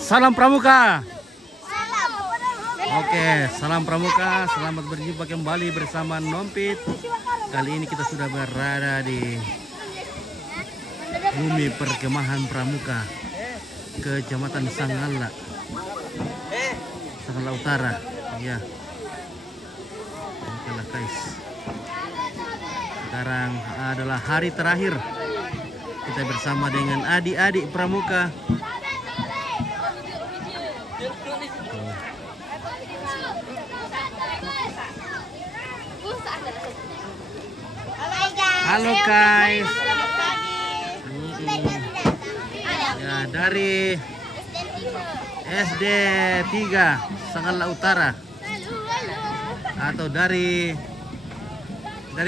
Salam Pramuka. Oke, salam Pramuka. Selamat berjumpa kembali bersama Nompit. Kali ini kita sudah berada di bumi perkemahan Pramuka, Kecamatan Sanggala, Sanggala Utara. Ya. Oke lah guys. Sekarang adalah hari terakhir kita bersama dengan adik-adik Pramuka. Halo guys. Ya, dari SD 3 Sanggala Utara atau dari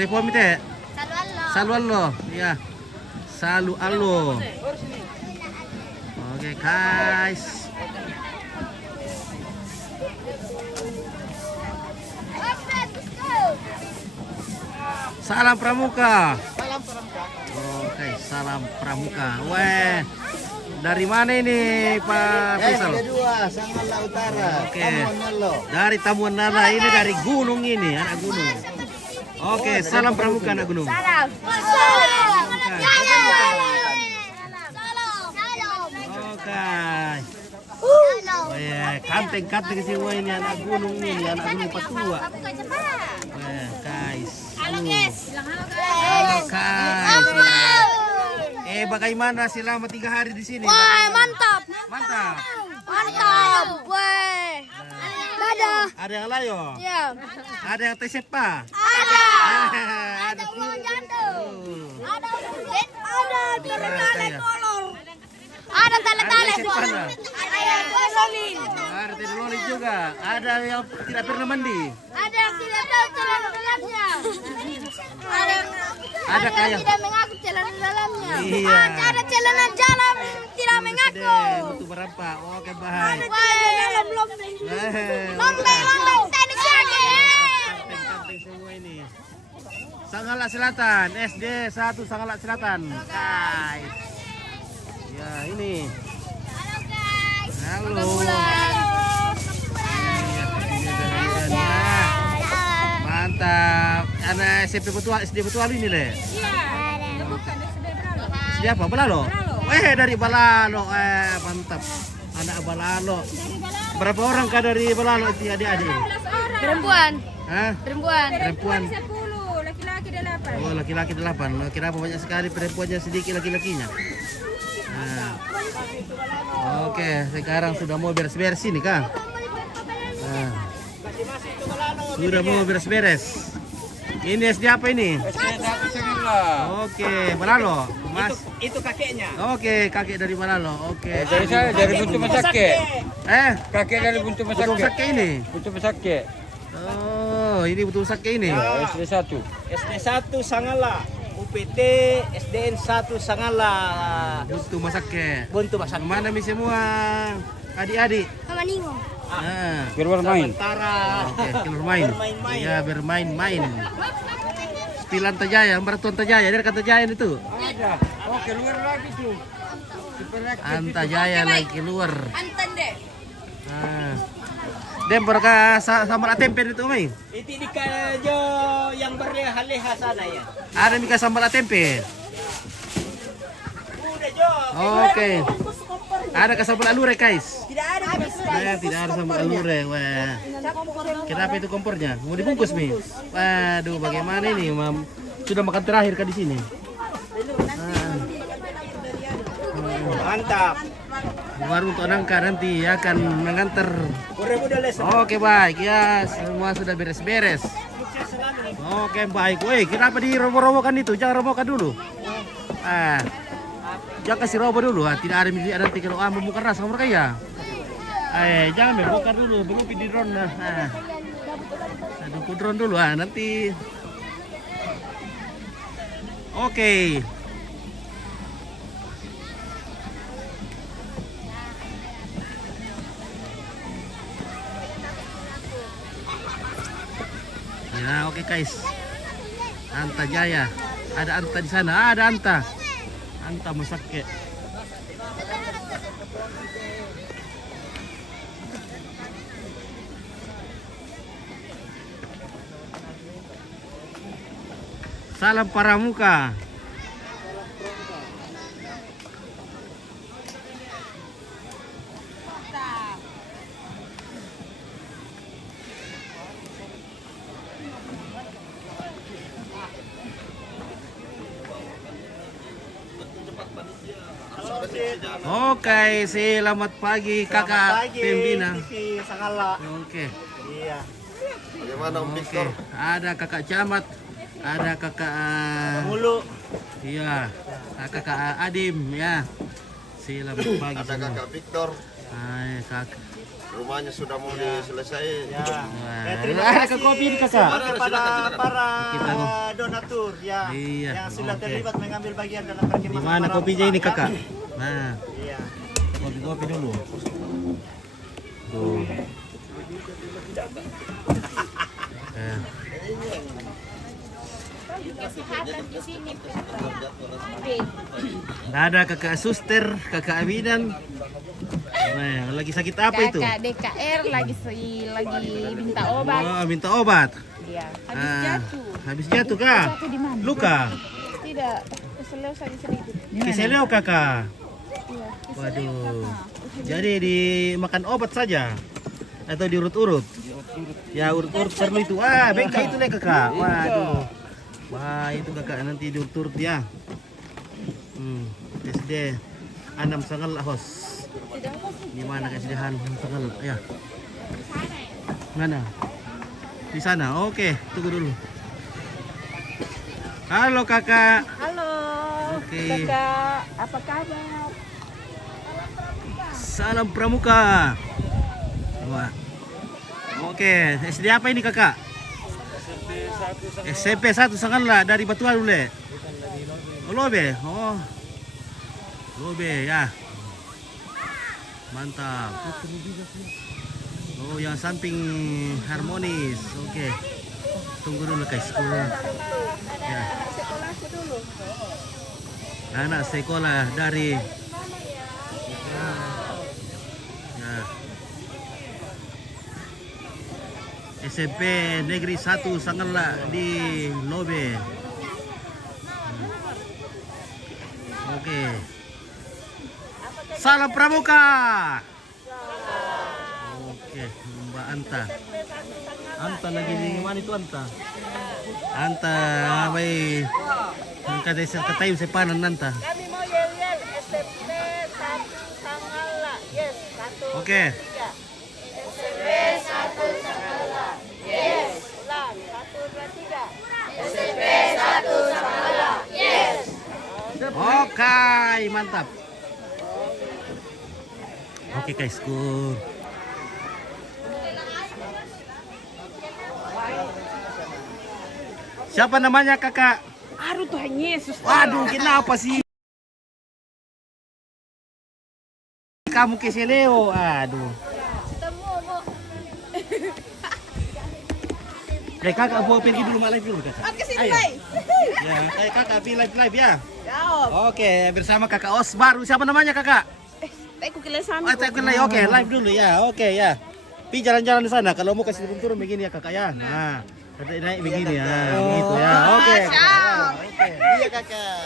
Pomite Saluallo, ya. Saluallo. Oke guys. Salam Pramuka. Salam Pramuka. Oke, salam Pramuka. Weh, dari mana ini Pak Faisal? SD2 Sanggala Utara. Oke. Tamuan Nalo. Dari Tamuan Nala, ini dari gunung ini, anak gunung. Oke, salam Pramuka anak gunung. Salam. Oke. Weh, kanteng-kanteng semua ini anak gunung ini, anak gunung Patua. Weh, guys. Halo guys. Halo guys. Bagaimana selama 3 hari di sini? Wah, mantap. Mantap. Mantap. Weh. Dadah. Ada yang layo? Ya. Ada yang tesepa? Ada. Ada uang jantung. Ada tele kolor. Ada tele-tele. Ada mana? Ada solin. Ada telur juga. Ada yang tidak pernah mandi. Ada yang tidak tahu celana dalamnya. Ada yang kayak tidak mengaku celana dalamnya. Iya. Ada celana dalam tidak mengaku. Butuh berapa? Oke, baik. Dalam lombe. Lombe tadi lagi. Kanteng semua ini. Sanggala Selatan, SD 1 Sanggala Selatan. Guys. Ya, ini. Halo guys. Halo. Mantap. Anak SMP Betual, SD Betual ini le. Iya. Bukan SD apa? Balalo. Dari Balalo. Mantap. Anak Balalo. Berapa orang kah dari Balalo itu adik-adik? Perempuan. Hah? Perempuan. Perempuan. 10, laki-laki 8. Oh, laki-laki 8. Kenapa banyak sekali perempuannya, sedikit laki-lakinya? Nah. Oke, sekarang sudah mau beres-beres ini kah? Nah. Sudah mau beres-beres. Ini SD apa ini? Oke, Balalo. Mas. Itu kakeknya. Oke, kakek dari Balalo. Oke. Dari saya dari Buntu Masake. Kakek dari Buntu Betul Masake. Sake ini. Buntu Masake. Oh, ini betul Sake ini. Ya, SD 1. SD1 Sanggala. UPT SDN 1 Sanggala. Betul Masake. Buntu Masak. Mana mi semua adik-adik? Sama Ningo. Nah. Keluar main. Tara. Oke, bermain. Bermain-main. Ya, bermain-main. Spilan Tajaya, Mertuan Tajaya, dari kata Jaya itu. Ada. Oh, keluar lagi tuh. Antajaya lagi keluar. Anten deh. Nah. Dempor ka sambal tempe itu, Mai. Itu di kajo yang berleha-leha sana ya. Ada mika sambal tempe. Udah Jo. Oke. Ada ka sambal alure, guys. Tidak ada. Tidak ada sambal alure. Wah. Kenapa itu kompornya? Mau dibungkus, Mi? Waduh, bagaimana ini, Mam? Sudah makan terakhir kah di sini? Mantap. Warung Tok Nangka nanti akan mengantar. Udah les. Oke, baik ya, semua sudah beres-beres. Oke, baik. Woi, kenapa diroboh-robohkan itu? Jangan robohkan dulu. Jangan kasih roboh dulu. Tidak ada nanti kalau membongkar rasa mereka ya. Jangan membongkar dulu, belum di drone. Aduh, drone dulu nanti. Oke. Ya, oke guys. Anta Jaya. Ada Anta di sana. Ada Anta. Anta Masake. Salam Pramuka. Oke, selamat pagi kakak Pembina. TV Sangala. Oke, Iya. Bagaimana Om oke. Victor? Ada kakak Camat, ada kakak Mulu. iya, kakak Adim ya. Selamat pagi Ada semua. kakak Victor, Hai kakak. rumahnya sudah mau diselesai. Ya. Wah, Terima ada kasih kopi nih, kakak. kepada para Kita mau. donatur ya Iya, yang sudah oke. terlibat mengambil bagian dalam perkemahan. Di mana kopinya ini kakak? Nah, Iya. kopi dulu. Tuh. Eh. Ada kakak Suster, kakak Aminan. Nah, lagi sakit apa itu? Kakak DKR lagi minta obat. Oh, minta obat. Iya. Habis jatuh kah? Jatuh di mana? Luka. Tidak. Keselio saja sedikit. Kiseleo kakak. Iya. Waduh. Jadi dimakan obat saja atau diurut-urut? Ya urut-urut perlu itu. Ah, baik itu nih kakak. Waduh. Wah itu kakak nanti diurut-urut ya. SD Anam Sangal Hos. Di mana SD Anam Sangal? Ya. Mana? Di sana. Oke, tunggu dulu. Halo kakak. Halo. Oke. Kakak, apa kabar? Salam Pramuka. Wah. Oke, SD apa ini kakak? SMP 1 Sangala dari Batuan dulu. Oh, Lobe. Oh. Lobe ya. Mantap. Oh, yang samping harmonis. Oke. Tunggu dulu guys. Ya. Anak sekolah dari ya. SMP Negeri 1 Sangala di Lobe. Oke. Salam Pramuka. Oke, Mbak Anta. Anta lagi di mana itu Anta? Anta, baik. Kata sepanan Anta. Kami mau yel-yel SMP 1 Sangala. Yes, 1. Oke. SMP 1 Sangala. Yes. Ulang, 1, 2, 3. SMP 1 Sangala. Yes. Oke, mantap. Oke guys, cool. Siapa namanya kakak? Aduh Tuhan Yesus. Waduh, kenapa sih? Kamu keseleo, aduh. Kakak mau pergi dulu live dulu kakak. Oke, sini Ayo. live. Ya, kakak live ya. Jawab. Oke, bersama kakak Os baru. Siapa namanya kakak? Aku kilesan. Oh, tak kenal. Oke, live dulu ya. Oke ya. Pi jalan-jalan di sana. Kalau mau kasih turun begini ya kakak ya. Nah, naik begini ya. Begitu ya. Oke. Oke. Iya kakak.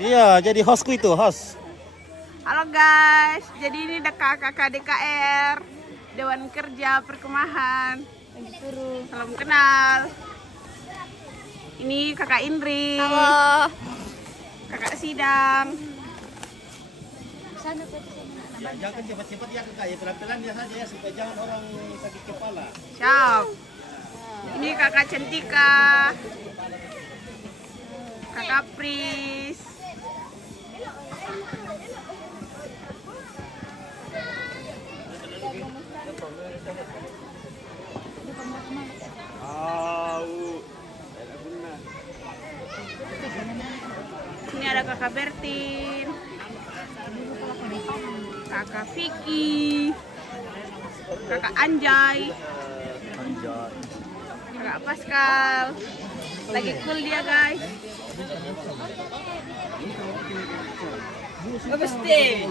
Iya, jadi hostku itu, host. Halo guys, jadi ini kakak DKR Dewan Kerja Perkemahan. Lagi turun. Salam kenal. Ini kakak Indri. Halo. Kakak Sidang. Ya, jangan cepat-cepat ya kakak. Ya pelan-pelan dia saja ya supaya jangan orang sakit kepala. Ciao. Ini kakak Centika. Kakak Pris. Ini ada kakak Bertin, kakak Vicky, kakak Anjay, kakak Pascal. Lagi cool dia guys. Bagus deh.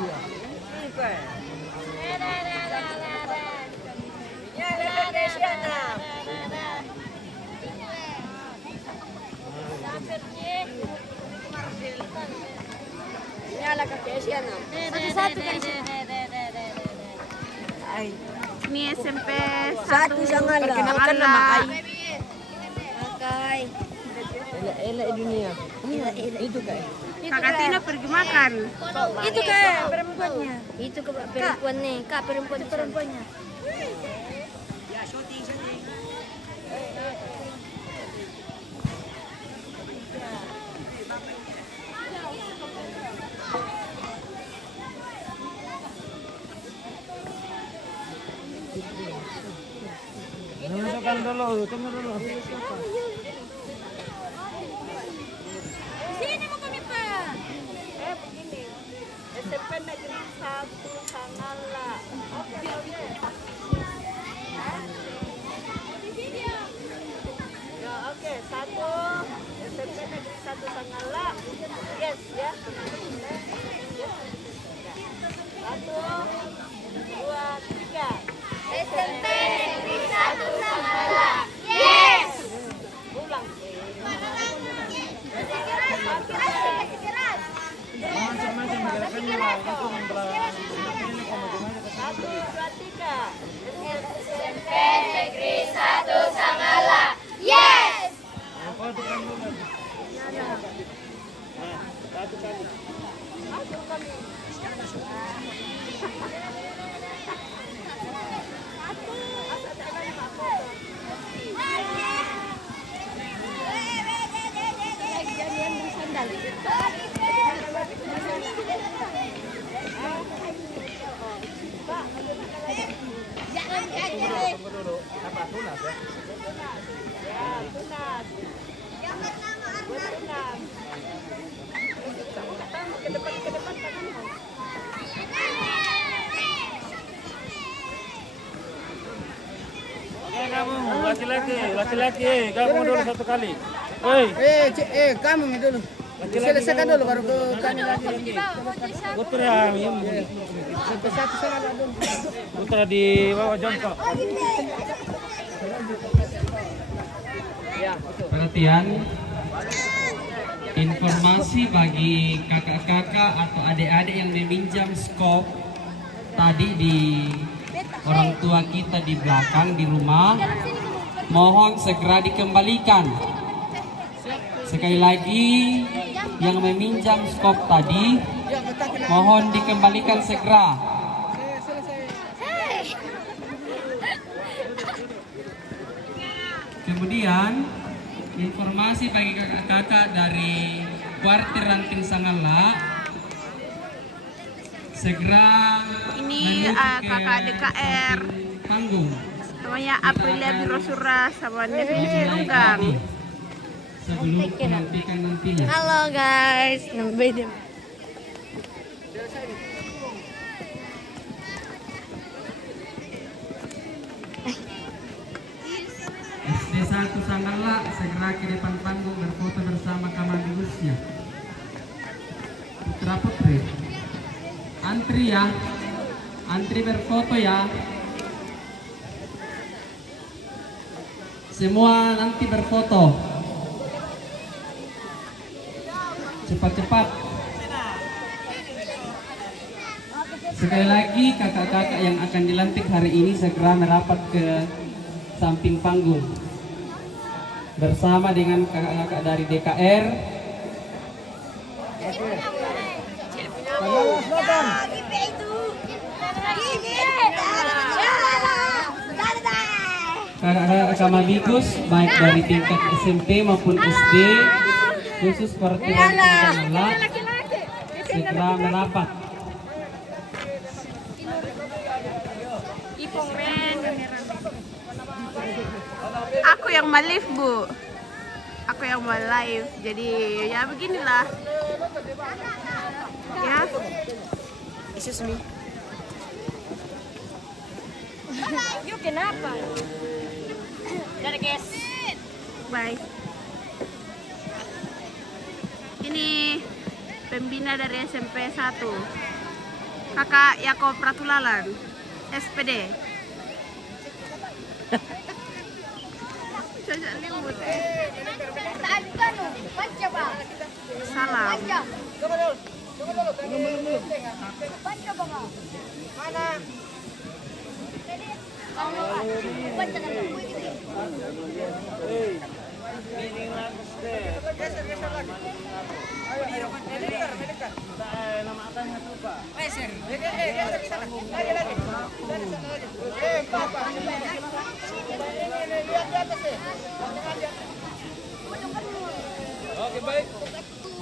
Ini SMP 1 perkenalkan nama Ai. Kakak Tina pergi makan. Itu kak perempuannya. Itu kak perempuannya. Kak perempuannya. Masukkan dulu, tunggu dulu. Sini mau kami pak. Begini. SMP Negeri 1 Sangala. Oke. Ya, oke. 1 SMP Negeri 1 Sangala. Yes, ya. 1 2 3. SMP Negeri 1 Sangala. Yes. Ulang. Satu, dua, tiga. SMP Negeri 1 Sangala. Yes. Tunas. Buat tunas. Ke depan tanganmu. Oke kamu, laki-laki, kamu dulu satu kali. Hei, Kamu dulu. Selesaikan dulu baru ke kami lagi. putra putra di bawah jongkok. Perhatian, informasi bagi kakak-kakak atau adik-adik yang meminjam skop tadi di orang tua kita di belakang di rumah, mohon segera dikembalikan. Sekali lagi, yang meminjam skop tadi, mohon dikembalikan segera. Kemudian, informasi bagi kakak-kakak dari kuartir Ranting Sangala, segera Ini menuju ke kakak DKR. samping panggung. Namanya Aprilia Birosura sama Devi Lunggang. Sebelum pelantikan nantinya. Halo guys, beda. SD 1 Sangala segera ke depan panggung berfoto bersama kamandibusnya. Putra putri, antri ya, antri berfoto ya. Semua nanti berfoto. Cepat-cepat. Sekali lagi kakak-kakak yang akan dilantik hari ini segera merapat ke samping panggung bersama dengan kakak-kakak dari DKR. Kakak-kakak Kamadikus baik dari tingkat SMP maupun SD khusus perwakilan Sangala segera merapat. Ipong men. Aku yang live bu. Aku yang live. Jadi ya beginilah. Ya. Excuse me. Yuk kenapa? Dari guys. Bye. Ini pembina dari SMP 1. Kakak Yakob Ratulalan. SPD. Cocok limut. Salam.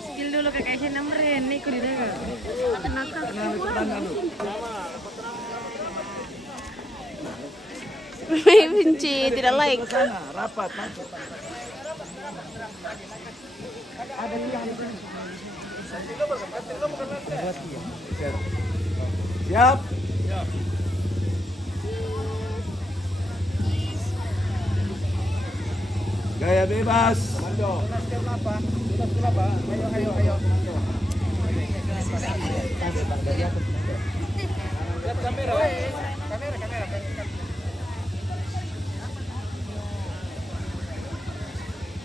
Skill dulu kakak Aisyah nomor ini ikut di daga. Benci, tidak like. Siap. Gaya bebas.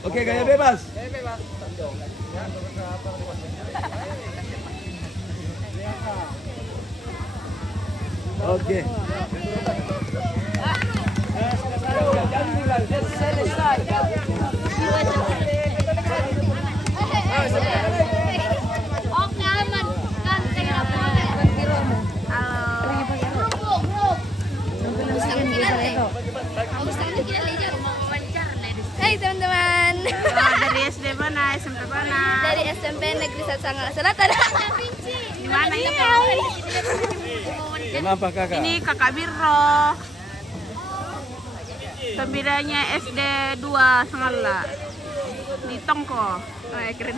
Oke, gaya bebas. Oke. Oke aman. Kan Hai teman-teman. Dari SD mana? SMP mana? Dari SMP Negeri Sanggala Selatan. Di mana ini? Kenapa kakak? Ini kakak Biro. Pembedanya SD 2 Sangala. Di Tongko. Keren.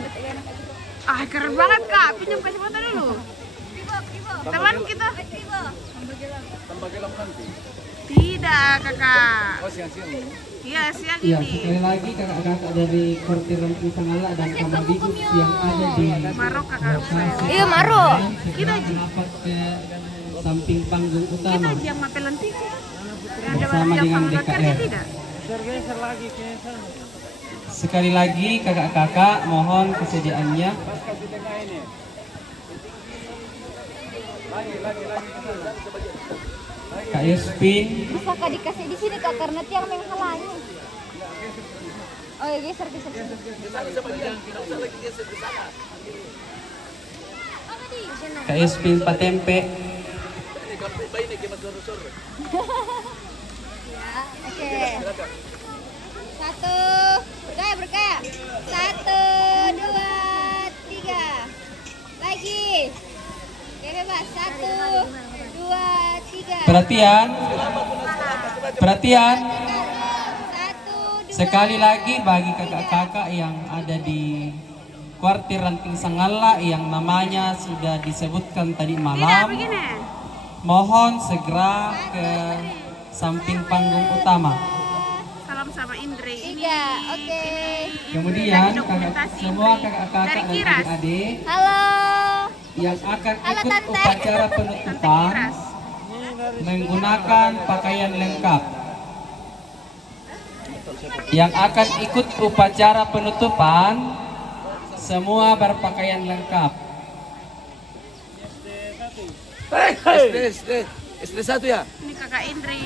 Keren banget kak. Pinjam kasih foto dulu. Teman kita. Tidak kakak. Oh, siang-siang. Iya siang Ya, ini. sekali lagi kakak-kakak dari Kortir Ramping Sangala dan Kamabigus yang ada di Marok kakak saya. Iya Maro. Kita merapat ke samping panggung kita utama aja yang mapel nanti. bersama dengan DKR. Tidak. Geser lagi ke sana. Sekali lagi kakak-kakak mohon kesediaannya. Kak Yuspin, Bisa kak dikasih di sini kak karena tiang menghalangi. Oh ya geser. Kak Yuspin Patempe, Ya, oke. Satu, berkaya. 1, 2, 3. Lagi. Oke bebas. 1, 2, 3. perhatian, 1, 2. sekali lagi bagi kakak-kakak yang ada di Kuartir Ranting Sangala yang namanya sudah disebutkan tadi Tidak malam, begini. mohon segera ke samping panggung utama. Salam sama Indri. 3. Oke. Kemudian Lagi dokumentasi semua Indri. kakak-kakak Dari dan Kiras. adik-adik Halo. yang akan Halo, ikut Tante. upacara penutupan Kiras. menggunakan pakaian lengkap. Yang akan ikut upacara penutupan semua berpakaian lengkap. SD 1 ya? Ini kakak Indri.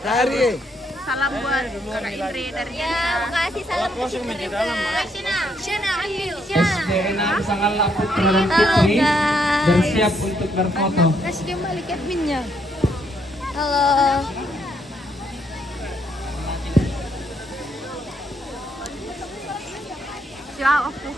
Dari. Salam buat kakak Indri dari Ya, Desa. makasih salam khusus juga. Shana, ambil. SD6 Sangala Putra dan Putri guys. bersiap untuk berfoto. Kasih kembali adminnya. Halo. Siap aku.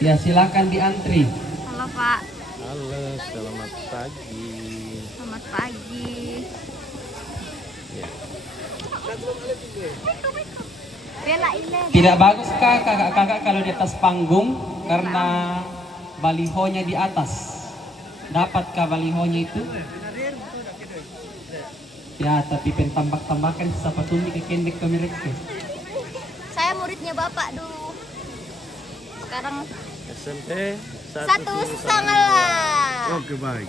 Ya silakan diantri. Halo Pak. Halo, selamat pagi. Selamat pagi. Bela Ile. Tidak baguskah kakak-kakak kalau di atas panggung karena balihonya di atas? Dapatkah balihonya itu? Ya, tapi pentambak-tambakan sapatuni ke kendek kemereke. Saya muridnya Bapak dulu. Sekarang SMP Satu sangalah. Oke, baik.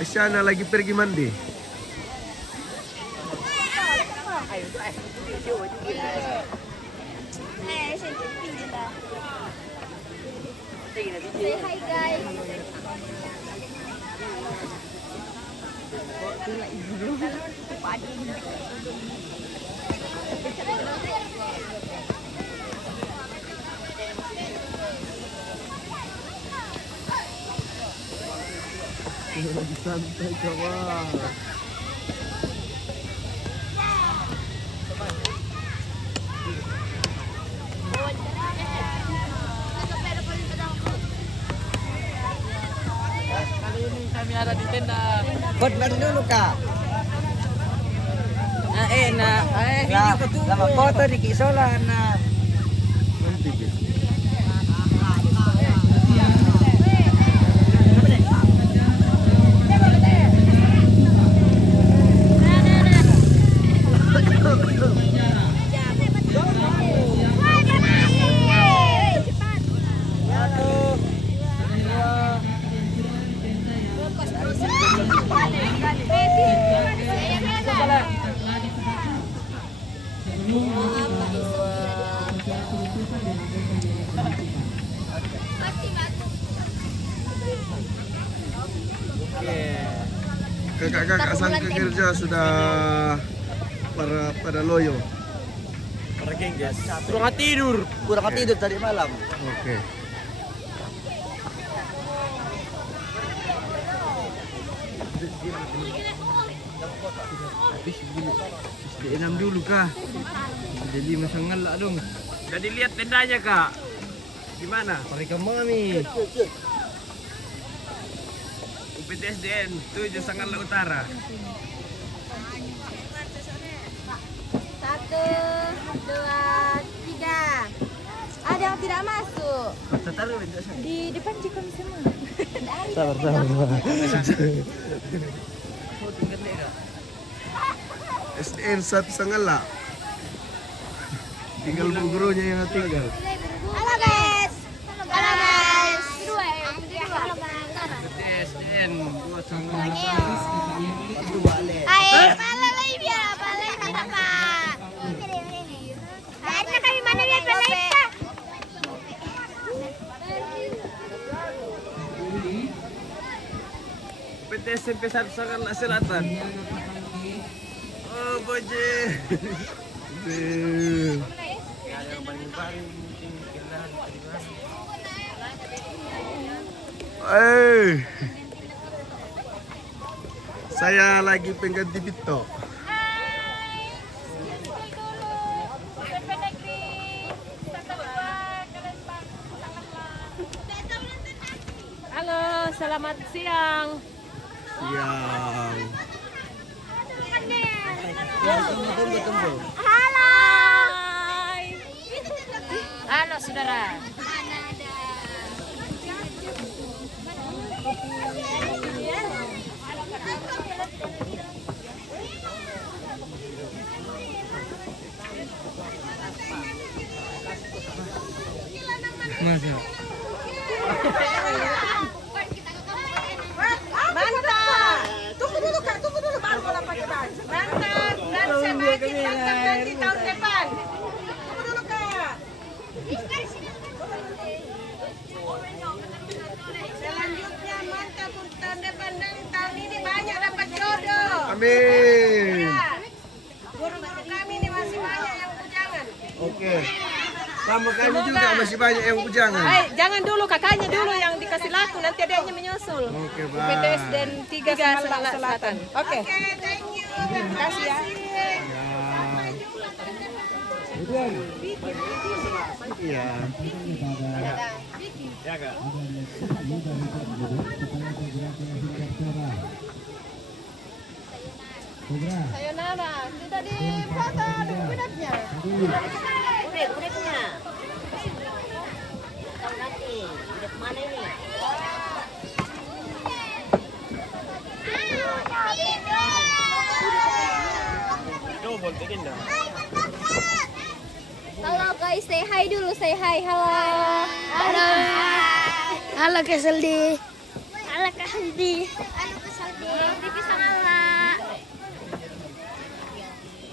Isyana lagi pergi mandi. Say hi guys. Lagi santai kawan. Kali ini kami ada di tenda. Buat mandi dulu kak. Lama foto di Kisola nah. Kakak-kakak sang kerja sudah pada loyo. Kurang tidur tadi malam. Oke. Habis enam dulu kah? Jadi masangal lah dong. Jadi lihat tendanya kak. Gimana? Mereka mami. UPTSDN 7 Sanggala Utara. 1, 2, 3. Ada yang tidak masuk. Di depan cikon semua. Sabar. SDN 1 Sanggala. Tinggal bu gurunya yang tinggal. Halo guys. Halo guys. Kedua ya. Halo guys. UPTSDN 2 Sanggala. Hai, palay dia, palay kita Pak. Akhirnya kami mana lihat palay Pak. PT SMP 1 Sanggala Selatan. Oh, boje. Saya lagi pengganti Bito. Halo, selamat siang. Siang. Halo. Halo saudara. Masa? Mantap. Tunggu dulu kak, tunggu dulu baru kalau pakai baju. Mantap dan semakin mantap nanti tahun depan. Tunggu dulu kak. Selanjutnya mantap untuk tahun depan dan tahun ini banyak dapat jodoh. Amin. Guru-guru kami ini masih banyak yang bujangan. Oke. Sama kami juga masih banyak yang bujangan. Hai, jangan dulu kakaknya dulu yang dikasih laku, nanti adanya menyusul. Oke, UPTS baik. dan 3 Sanggala Selatan. Oke. Thank you. Terima kasih ya. Iya. Sayonara. Sudah di foto. Halo guys, say hi dulu, say hi, halo. Halo. Halo Kak Saldi. Halo Kak Saldi. Halo Kak Saldi. Halo.